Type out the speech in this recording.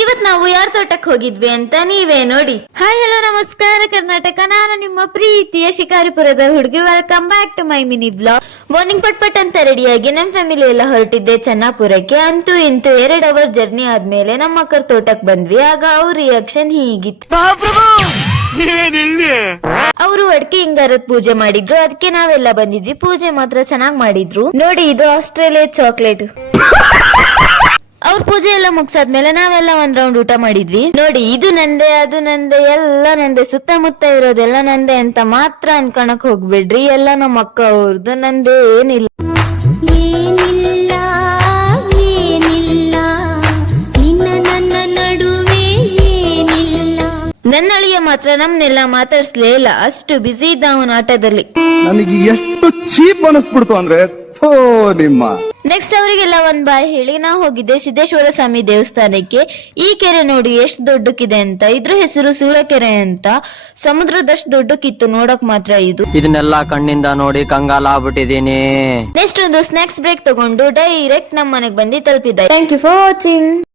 ಇವತ್ ನಾವು ಯಾರ ತೋಟಕ್ಕೆ ಹೋಗಿದ್ವಿ ಅಂತ ನೀವೇ ನೋಡಿ. ಹಾಯ್ ಹಲೋ ನಮಸ್ಕಾರ ಕರ್ನಾಟಕ, ನಾನು ನಿಮ್ಮ ಪ್ರೀತಿಯ ಶಿಕಾರಿಪುರದ ಹುಡುಗಿ. Welcome back to my mini blog. Morning ಪಟ್ ಅಂತ ರೆಡಿಯಾಗಿ ನಮ್ ಫ್ಯಾಮಿಲಿ ಎಲ್ಲ ಹೊರಟಿದ್ದೆ ಚೆನ್ನಾಪುರಕ್ಕೆ. ಅಂತೂ ಇಂತೂ 2 ಅವರ್ ಜರ್ನಿ ಆದ್ಮೇಲೆ ನಮ್ಮ ಅಕ್ಕರ ತೋಟಕ್ ಬಂದ್ವಿ. ಆಗ ಅವ್ರ ರಿಯಾಕ್ಷನ್ ಹೀಗಿತ್ತು. ಅವರು ಅಡ್ಕೆ ಹಿಂಗಾರದ ಪೂಜೆ ಮಾಡಿದ್ರು, ಅದಕ್ಕೆ ನಾವೆಲ್ಲ ಬಂದಿದ್ವಿ. ಪೂಜೆ ಮಾತ್ರ ಚೆನ್ನಾಗ್ ಮಾಡಿದ್ರು ನೋಡಿ. ಇದು ಆಸ್ಟ್ರೇಲಿಯಾ ಚಾಕ್ಲೇಟ್. ಅವ್ರ ಪೂಜೆ ಎಲ್ಲ ಮುಗ್ಸಾದ್ಮೇಲೆ ನಾವೆಲ್ಲ ಒಂದ್ ರೌಂಡ್ ಊಟ ಮಾಡಿದ್ವಿ ನೋಡಿ. ಇದು ನಂದೆ, ಅದು ನಂದೆ, ಎಲ್ಲ ನಂದೆ, ಸುತ್ತಮುತ್ತ ಇರೋದೆಲ್ಲ ನಂದೆ ಅಂತ ಮಾತ್ರ ಅನ್ಕೊಳಕ್ ಹೋಗ್ಬಿಡ್ರಿ. ಎಲ್ಲ ನಮ್ಮ ಅಕ್ಕ ಅವ್ರದ್ದು, ನಂದೇ ಏನಿಲ್ಲ. ನನ್ನ ಅಳಿಯ ಮಾತ್ರ ನಮ್ನೆಲ್ಲ ಮಾತಾಡ್ಸ್ಲೇ ಇಲ್ಲ, ಅಷ್ಟು ಬಿಸಿ ಇದ್ದ ಅವನ ಆಟದಲ್ಲಿ. ನನಗೆ ಎಷ್ಟು ಚೀಪ್ ಅನಿಸ್ಬಿಡ್ತು ಅಂದ್ರೆ ನಿಮ್ಮ. ನೆಕ್ಸ್ಟ್ ಅವರಿಗೆಲ್ಲ ಒಂದ್ ಬಾಯ್ ಹೇಳಿ ನಾವು ಹೋಗಿದ್ದೆ ಸಿದ್ದೇಶ್ವರ ಸ್ವಾಮಿ ದೇವಸ್ಥಾನಕ್ಕೆ. ಈ ಕೆರೆ ನೋಡಿ ಎಷ್ಟು ದೊಡ್ಡಕ್ಕಿದೆ ಅಂತ. ಇದ್ರ ಹೆಸರು ಸೂಳಕೆರೆ ಅಂತ. ಸಮುದ್ರದಷ್ಟು ದೊಡ್ಡಕ್ಕಿತ್ತು ನೋಡಕ್ ಮಾತ್ರ ಇದು. ಇದನ್ನೆಲ್ಲ ಕಣ್ಣಿಂದ ನೋಡಿ ಕಂಗಾಲ ಆಗ್ಬಿಟ್ಟಿದೀನಿ. ನೆಕ್ಸ್ಟ್ ಒಂದು ಸ್ನಾಕ್ಸ್ ಬ್ರೇಕ್ ತಗೊಂಡು ಡೈರೆಕ್ಟ್ ನಮ್ಮ ಮನೆಗ್ ಬಂದು ತಲುಪಿದ್ದೆ. Thank you for watching.